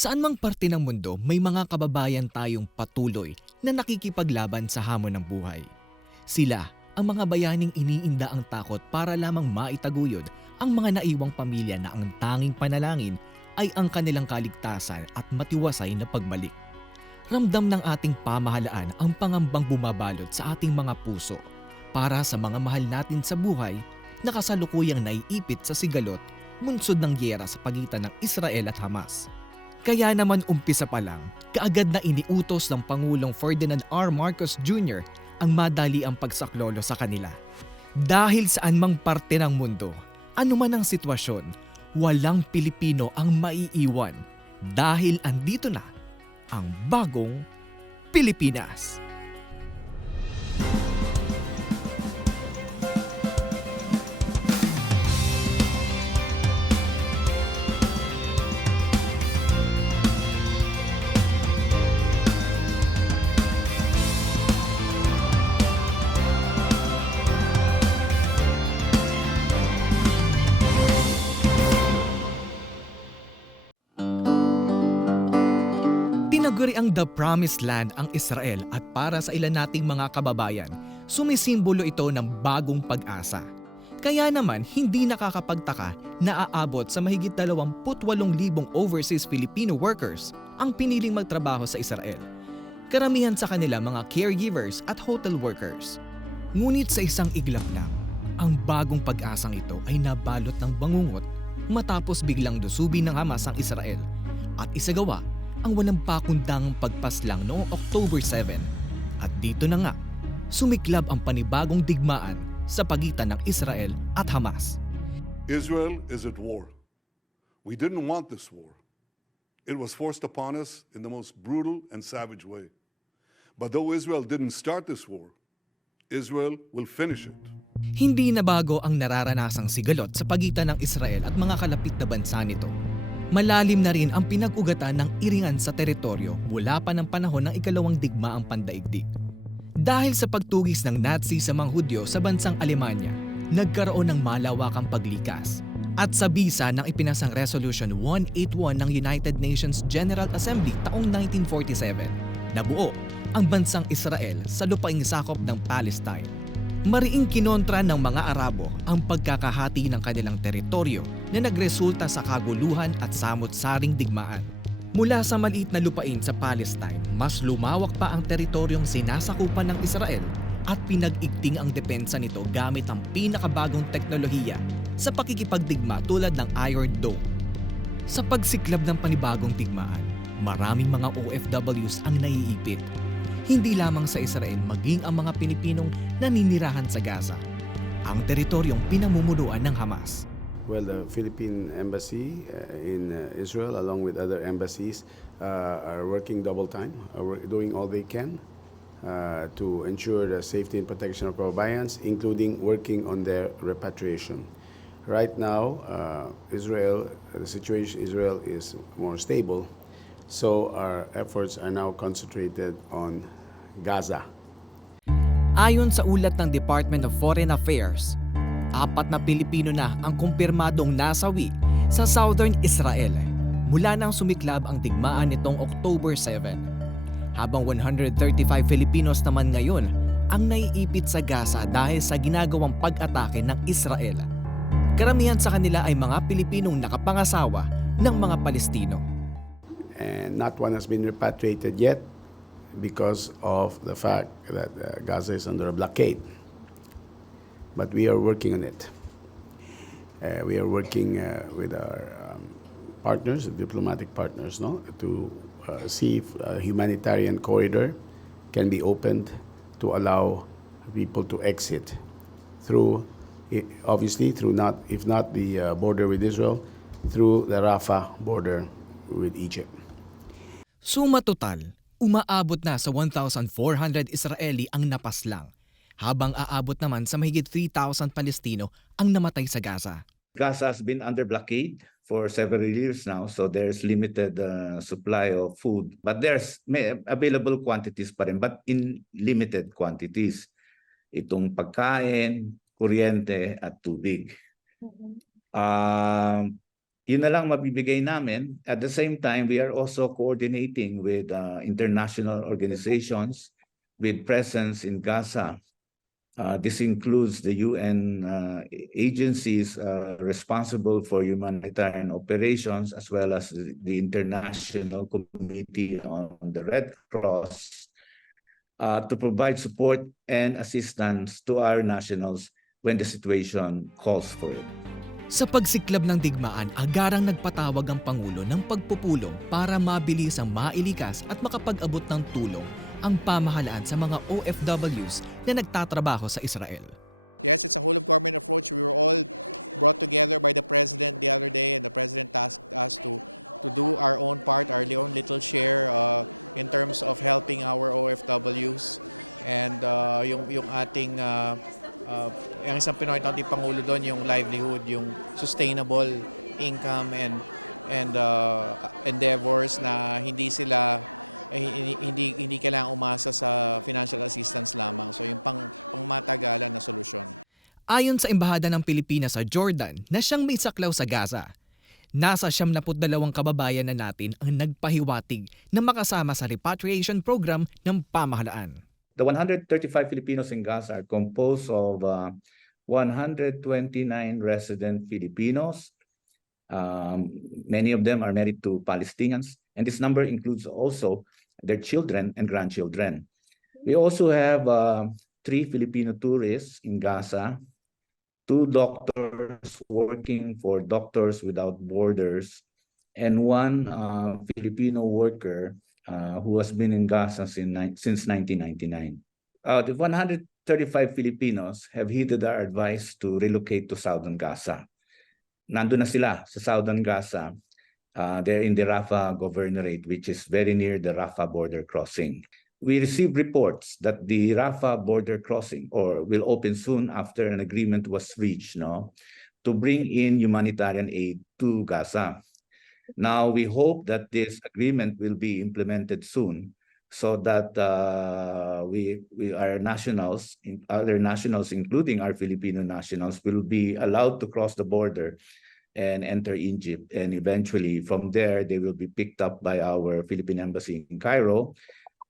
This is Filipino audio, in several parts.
Saan mang parte ng mundo, may mga kababayan tayong patuloy na nakikipaglaban sa hamon ng buhay. Sila ang mga bayaning iniinda ang takot para lamang maitaguyod ang mga naiwang pamilya na ang tanging panalangin ay ang kanilang kaligtasan at matiwasay na pagbalik. Ramdam ng ating pamahalaan ang pangambang bumabalot sa ating mga puso para sa mga mahal natin sa buhay na kasalukuyang naiipit sa sigalot munsod ng gyera sa pagitan ng Israel at Hamas. Kaya naman umpisa pa lang, kaagad na iniutos ng Pangulong Ferdinand R. Marcos Jr. ang madali ang pagsaklolo sa kanila. Dahil saan mang parte ng mundo, anuman ang sitwasyon, walang Pilipino ang maiiwan dahil andito na ang bagong Pilipinas. The Promised Land ang Israel at para sa ilan nating mga kababayan, sumisimbolo ito ng bagong pag-asa. Kaya naman hindi nakakapagtaka na aabot sa mahigit 28,000 overseas Filipino workers ang piniling magtrabaho sa Israel. Karamihan sa kanila mga caregivers at hotel workers. Ngunit sa isang iglap lang, ang bagong pag-asang ito ay nabalot ng bangungot matapos biglang lusubin ng Hamas ang Israel at isagawa ang walang pakundangang pagpaslang noong October 7. At dito na nga, sumiklab ang panibagong digmaan sa pagitan ng Israel at Hamas. Israel is at war. We didn't want this war. It was forced upon us in the most brutal and savage way. But though Israel didn't start this war, Israel will finish it. Hindi na bago ang nararanasang sigalot sa pagitan ng Israel at mga kalapit na bansa nito. Malalim na rin ang pinag-ugatan ng iringan sa teritoryo mula pa ng panahon ng ikalawang digmaang pandaigdig. Dahil sa pagtugis ng Nazi sa mga Hudyo sa bansang Alemanya, nagkaroon ng malawakang paglikas. At sa bisa ng ipinasang Resolution 181 ng United Nations General Assembly taong 1947, nabuo ang bansang Israel sa lupaing sakop ng Palestine. Mariing kinontra ng mga Arabo ang pagkakahati ng kanilang teritoryo na nagresulta sa kaguluhan at samot-saring digmaan. Mula sa maliit na lupain sa Palestine, mas lumawak pa ang teritoryong sinasakupan ng Israel at pinag-igting ang depensa nito gamit ang pinakabagong teknolohiya sa pakikipagdigma tulad ng Iron Dome. Sa pagsiklab ng panibagong digmaan, maraming mga OFWs ang naiipit hindi lamang sa Israel maging ang mga Pilipinong naninirahan sa Gaza, ang teritoryong pinamumunuan ng Hamas. Well, the Philippine Embassy uh, in uh, Israel, along with other embassies, uh, are working double time, are wor- doing all they can uh, to ensure the safety and protection of kababayans, including working on their repatriation. Right now, uh, Israel, the situation in Israel is more stable, so our efforts are now concentrated on Gaza. Ayon sa ulat ng Department of Foreign Affairs, apat na Pilipino na ang kumpirmadong nasawi sa southern Israel mula nang sumiklab ang digmaan nitong October 7. Habang 135 Filipinos naman ngayon ang naiipit sa Gaza dahil sa ginagawang pag-atake ng Israel. Karamihan sa kanila ay mga Pilipinong nakapangasawa ng mga Palestino. and not one has been repatriated yet because of the fact that uh, Gaza is under a blockade. But we are working on it. Uh, we are working uh, with our um, partners, diplomatic partners, no, to uh, see if a humanitarian corridor can be opened to allow people to exit through, obviously, through not, if not the uh, border with Israel, through the Rafah border with Egypt. Suma total, umaabot na sa 1,400 Israeli ang napaslang, habang aabot naman sa mahigit 3,000 Palestino ang namatay sa Gaza. Gaza has been under blockade for several years now, so there's limited uh, supply of food. But there's may available quantities pa rin, but in limited quantities. Itong pagkain, kuryente, at tubig. Um, Yun na lang mabibigay namin. At the same time, we are also coordinating with uh, international organizations with presence in Gaza. Uh, this includes the UN uh, agencies uh, responsible for humanitarian operations, as well as the, International Committee on the Red Cross, uh, to provide support and assistance to our nationals when the situation calls for it. Sa pagsiklab ng digmaan, agarang nagpatawag ang Pangulo ng pagpupulong para mabilis ang mailikas at makapag-abot ng tulong ang pamahalaan sa mga OFWs na nagtatrabaho sa Israel. Yes, it's a whole of government approach. We were all brought together by the president the other day, and the president tasked us to to do our own part, our own little share uh, in terms of helping our OFWs and uh, yung yung ating uh, uh, ang isang Pinoy nating pangulo doon yung livelihood, yung sustainable income and and uh, endeavors na hindi sila eh, hindi, hindi kailangang umasa sa financial assistance lamang. So yung pang pangmatagalan na solusyon. Ayon sa Embahada ng Pilipinas sa Jordan na siyang may saklaw sa Gaza, nasa 72 kababayan na natin ang nagpahiwatig na makasama sa repatriation program ng pamahalaan. The 135 Filipinos in Gaza are composed of uh, 129 resident Filipinos. Um, many of them are married to Palestinians, and this number includes also their children and grandchildren. We also have uh, three Filipino tourists in Gaza, two doctors working for Doctors Without Borders, and one uh, Filipino worker uh, who has been in Gaza since, since 1999. Uh, the 135 Filipinos have heeded our advice to relocate to Southern Gaza. Nandun na sila sa Southern Gaza. Uh, they're in the Rafah Governorate, which is very near the Rafah border crossing. We received reports that the Rafah border crossing or will open soon after an agreement was reached, no, to bring in humanitarian aid to Gaza. Now, we hope that this agreement will be implemented soon so that uh, we, we, our nationals, other nationals, including our Filipino nationals, will be allowed to cross the border and enter Egypt. And eventually, from there, they will be picked up by our Philippine Embassy in Cairo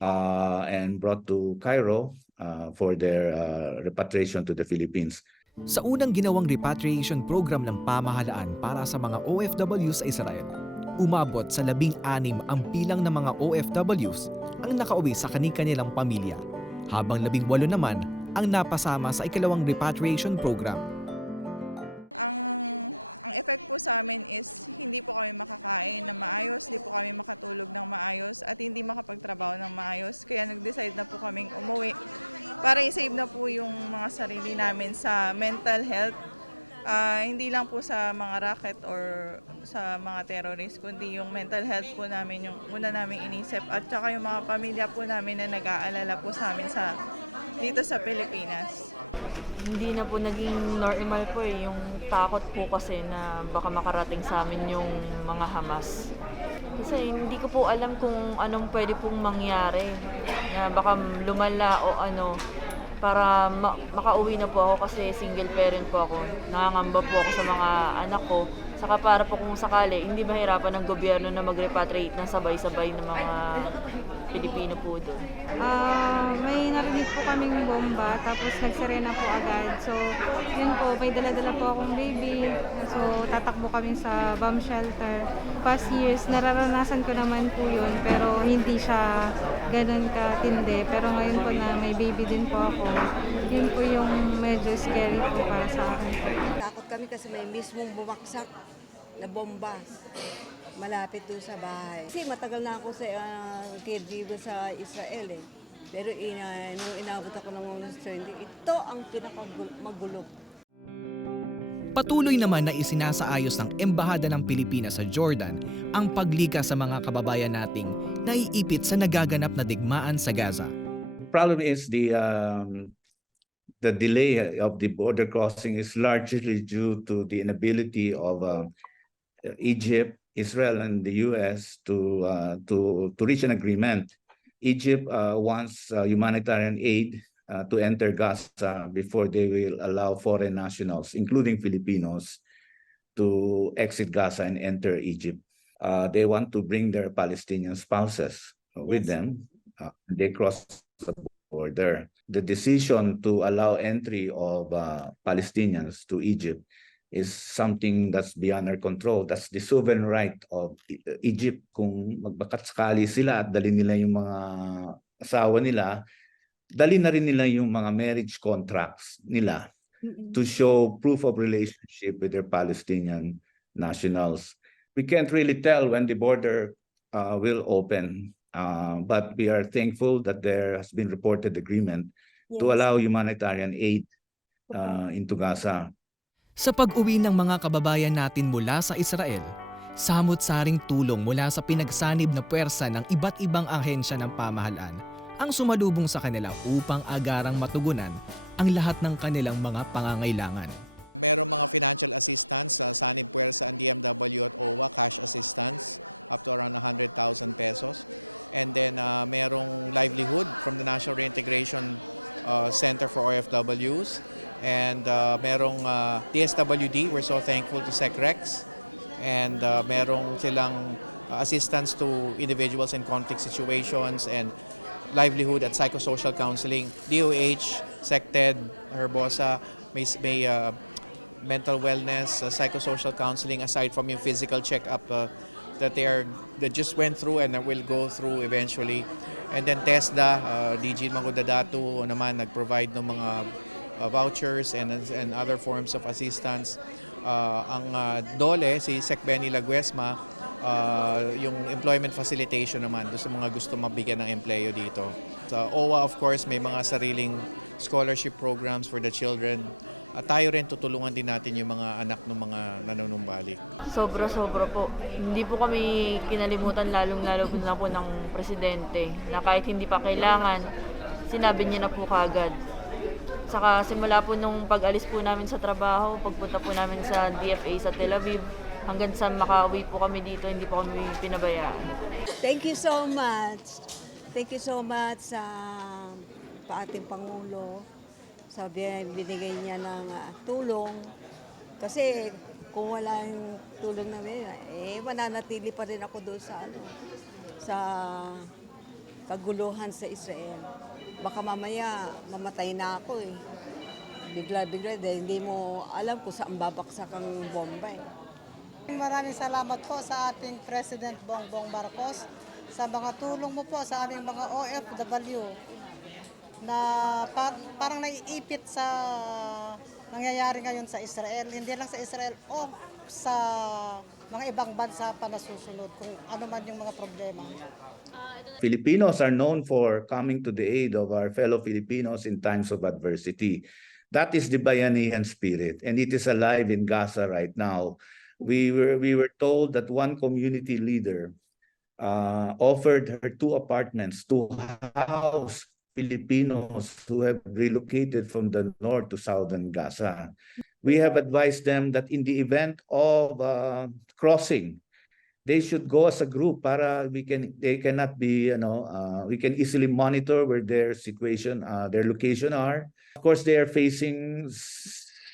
uh, and brought to Cairo uh, for their uh, repatriation to the Philippines. Sa unang ginawang repatriation program ng pamahalaan para sa mga OFW sa Israel, umabot sa labing-anim ang bilang ng mga OFWs ang nakauwi sa kani-kanilang pamilya, habang labing-walo naman ang napasama sa ikalawang repatriation program. ang ang effect po sa amin is hindi po kami makakain na maayos, hindi po kami makatulog ng maayos at hindi makapagtrabaho ng maayos. Kaya nag-decide na po kaming umuwi para i-save na po yung mga sarili namin sa mental health. Ah, hindi lang po sa mga racket or sa mga terrorist, kundi yung mental health po namin yung una namin inisip at saka yung mga pamilya po namin na nag-aalala po sa amin sa dito sa Pilipinas. hindi na po naging normal po eh. Yung takot po kasi na baka makarating sa amin yung mga Hamas. Kasi hindi ko po alam kung anong pwede pong mangyari. Na baka lumala o ano. Para ma- makauwi na po ako kasi single parent po ako. Nangangamba po ako sa mga anak ko. Saka para po kung sakali, hindi mahirapan ng gobyerno na mag-repatriate ng sabay-sabay ng mga Pilipino po doon. Ah, may narinig po kaming bomba, tapos nagsirena po agad. So, yun po, may dala-dala po akong baby. So, tatakbo kami sa bomb shelter. Past years, nararanasan ko naman po yun, pero hindi siya ganun katindi. Pero ngayon po na may baby din po ako, yun po yung medyo scary po para sa akin. Takot kami kasi may mismong bumaksak na bomba malapit doon sa bahay. Kasi matagal na ako sa uh, caregiver sa Israel eh. Pero ina, nung inabot ako ng mga 20, ito ang pinakamagulo. Patuloy naman na isinasaayos ng Embahada ng Pilipinas sa Jordan ang paglikas sa mga kababayan nating naiipit sa nagaganap na digmaan sa Gaza. problem is the um, the delay of the border crossing is largely due to the inability of uh, Egypt, Israel, and the U.S. to uh, to to reach an agreement. Egypt uh, wants uh, humanitarian aid uh, to enter Gaza before they will allow foreign nationals, including Filipinos, to exit Gaza and enter Egypt. Uh, they want to bring their Palestinian spouses with them. Uh, they cross the border. The decision to allow entry of uh, Palestinians to Egypt is something that's beyond our control. That's the sovereign right of E- Egypt. Kung magbakat sakali sila at dali nila yung mga asawa nila, dali na rin nila yung mga marriage contracts nila to show proof of relationship with their Palestinian nationals. We can't really tell when the border uh, will open, uh, but we are thankful that there has been reported agreement to Yes. allow humanitarian aid uh, into Gaza. Sa pag-uwi ng mga kababayan natin mula sa Israel, samot-saring tulong mula sa pinagsanib na puwersa ng iba't ibang ahensya ng pamahalaan ang sumalubong sa kanila upang agarang matugunan ang lahat ng kanilang mga pangangailangan. Merong mga financial assistance sa Sanib Puwersa and DMW at OWA, cash assistance up to around 100,000 pesos. And then uh, merong livelihood from the National Reintegration uh, Center for OFWs. And uh, merong uh, DSWD, we're so thankful to SecRex. And uh, merong silang uh, assistance to individuals in conflict situations and livelihood at psychosocial counseling. DOH, SecTed, Herbosa, may, may uh, mental wellness, uh, psychosocial counseling aside from yung physical checkup uh, that they are that just went through and will go through eventually. And then TESDA, uh, DG Magudadatu naman nag-provide ng mga uh, vouchers and and other forms of assistance. Uh, ang uh, DOLE, si Sec Benny Laguesma, uh, yung employment facilitation naman doon sa mga gusto mabigyan ng empleyo dito. Sa OWA, of course, may mga sariling scholarship programs for the children. At tayo rin tutulungan din natin yung mga anak ng mga nanunumbalik. Sobra-sobra po. Hindi po kami kinalimutan lalong-lalo na po ng presidente na kahit hindi pa kailangan, sinabi niya na po kagad. Saka simula po nung pag-alis po namin sa trabaho, pagpunta po namin sa DFA sa Tel Aviv, hanggang sa makauwi po kami dito, hindi po kami pinabayaan. Thank you so much. Thank you so much sa pa ating Pangulo sa bin- binigay niya ng ah, tulong. Kasi kung wala yung tulong namin, eh mananatili pa rin ako doon sa ano, sa kaguluhan sa Israel. Baka mamaya mamatay na ako eh. Bigla-bigla dahil hindi mo alam kung saan babaksak ang bomba eh. Maraming salamat po sa ating President Bongbong Marcos sa mga tulong mo po sa aming mga OFW na par- parang naiipit sa nangyayari ngayon sa Israel. Hindi lang sa Israel o sa mga ibang bansa pa na susunod kung ano man yung mga problema. Filipinos are known for coming to the aid of our fellow Filipinos in times of adversity. That is the Bayanihan spirit, and it is alive in Gaza right now. We were we were told that one community leader uh, offered her two apartments to house Filipinos who have relocated from the north to southern Gaza. We have advised them that in the event of uh, crossing, they should go as a group para we can they cannot be you know uh, we can easily monitor where their situation uh, their location are of course they are facing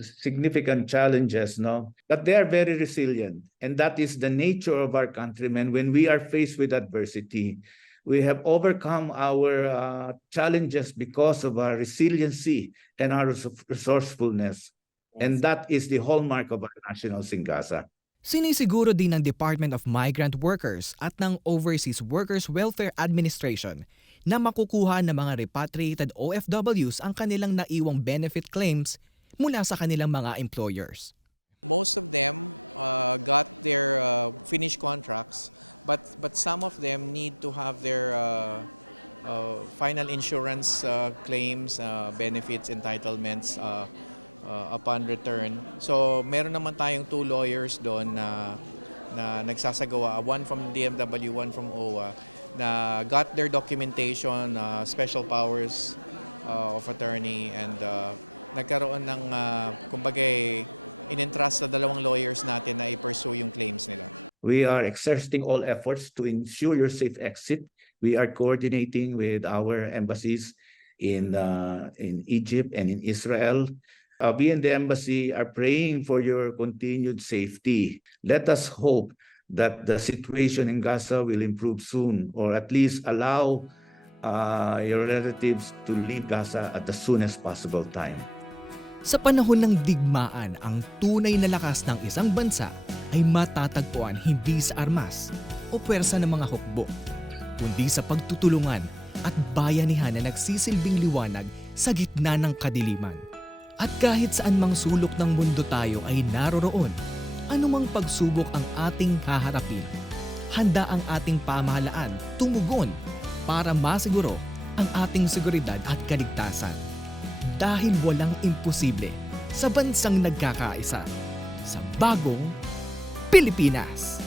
significant challenges no? But they are very resilient and that is the nature of our countrymen when we are faced with adversity. We have overcome our uh, challenges because of our resiliency and our res- resourcefulness. And that is the hallmark of our nationals in Gaza Sinisiguro din ng Department of Migrant Workers at ng Overseas Workers Welfare Administration na makukuha ng mga repatriated OFWs ang kanilang naiwang benefit claims mula sa kanilang mga employers. Most of them uh, got their uh, finished contracts, but but some of them need to have their uh, uh, final insurance uh, claims, uh, benefits, entitlements uh, uh, upon return. So meron naman tayong two lawyers doon na na nagsasagawa, one from DMW, one from OWA, na got their documentation, uh, special powers uh, of attorney and uh, nagkaroon ng uh, kumbaga in-entrust sa dalawang lawyers natin na i-pursue yung claims nila. We are exerting all efforts to ensure your safe exit. We are coordinating with our embassies in uh, in Egypt and in Israel. Uh, we in the embassy are praying for your continued safety. Let us hope that the situation in Gaza will improve soon, or at least allow uh, your relatives to leave Gaza at the soonest possible time. Sa panahon ng digmaan, ang tunay na lakas ng isang bansa ay matatagpuan hindi sa armas o pwersa ng mga hukbo, kundi sa pagtutulungan at bayanihan na nagsisilbing liwanag sa gitna ng kadiliman. At kahit saan mang sulok ng mundo tayo ay naroroon, anumang pagsubok ang ating haharapin, handa ang ating pamahalaan tumugon para masiguro ang ating seguridad at kaligtasan. Dahil walang imposible sa bansang nagkakaisa sa bagong Pilipinas.